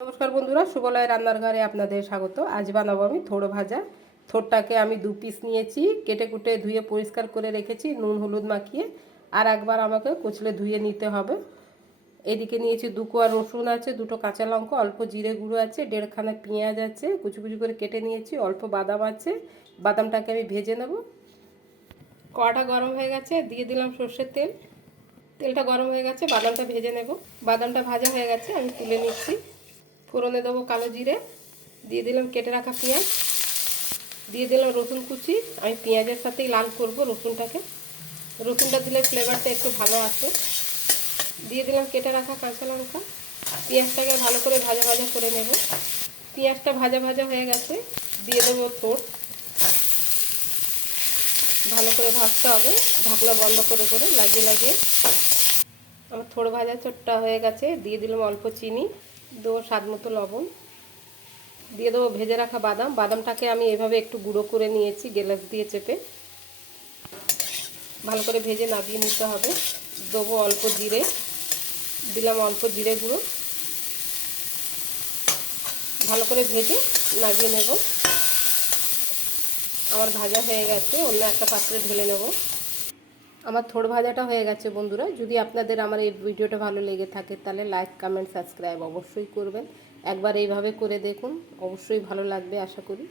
নমস্কার বন্ধুরা সুবলয় রান্নার ঘরে আপনাদের স্বাগত। আজ বানাবো আমি থোড় ভাজা। থোড়টাকে আমি দু পিস নিয়েছি, কেটে কুটে ধুয়ে পরিষ্কার করে রেখেছি, নুন হলুদ মাখিয়ে। আর একবার আমাকে কুচলে ধুয়ে নিতে হবে। এদিকে নিয়েছি দু কোয়া রসুন আছে, দুটো কাঁচা লঙ্কা, অল্প জিরে গুঁড়ো আছে, দেড়খানা পেঁয়াজ আছে কুচি কুচি করে কেটে নিয়েছি, অল্প বাদাম আছে। বাদামটাকে আমি ভেজে নেব। কড়াটা গরম হয়ে গেছে, দিয়ে দিলাম সর্ষের তেল। তেলটা গরম হয়ে গেছে, বাদামটা ভেজে নেব। বাদামটা ভাজা হয়ে গেছে, আমি তুলে নিচ্ছি। ফোড়নে দেবো কালো জিরে, দিয়ে দিলাম কেটে রাখা পেঁয়াজ, দিয়ে দিলাম রসুন কুচি। আমি পেঁয়াজের সাথেই লাল করব রসুনটাকে। রসুনটা দিলে ফ্লেভারটা একটু ভালো আসে। দিয়ে দিলাম কেটে রাখা কাঁচা লঙ্কা। পেঁয়াজটাকে ভালো করে ভাজা ভাজা করে নেব। পেঁয়াজটা ভাজা ভাজা হয়ে গেছে, দিয়ে দেবো থোট ভালো করে ভাজতে হবে। ঢাকনা বন্ধ করে করে লাগিয়ে লাগিয়ে। আমার থোড় ভাজা চোটটা হয়ে গেছে, দিয়ে দিলাম অল্প চিনি। দেবো স্বাদ মতো লবণ। দিয়ে দেবো ভেজে রাখা বাদাম। বাদামটাকে আমি এভাবে একটু গুঁড়ো করে নিয়েছি গেলাস দিয়ে চেপে। ভালো করে ভেজে নামিয়ে নিতে হবে। দেবো অল্প জিরে, দিলাম অল্প জিরে গুঁড়ো। ভালো করে ভেজে নামিয়ে নেব। আমার ভাজা হয়ে গেছে, অন্য একটা পাত্রে ঢেলে নেব। আমার থোড় ভাজাটা হয়ে গেছে বন্ধুরা। যদি আপনাদের আমার এই ভিডিওটা ভালো লেগে থাকে, তাহলে লাইক কমেন্ট সাবস্ক্রাইব অবশ্যই করবেন। একবার এইভাবে করে দেখুন, অবশ্যই ভালো লাগবে, আশা করি।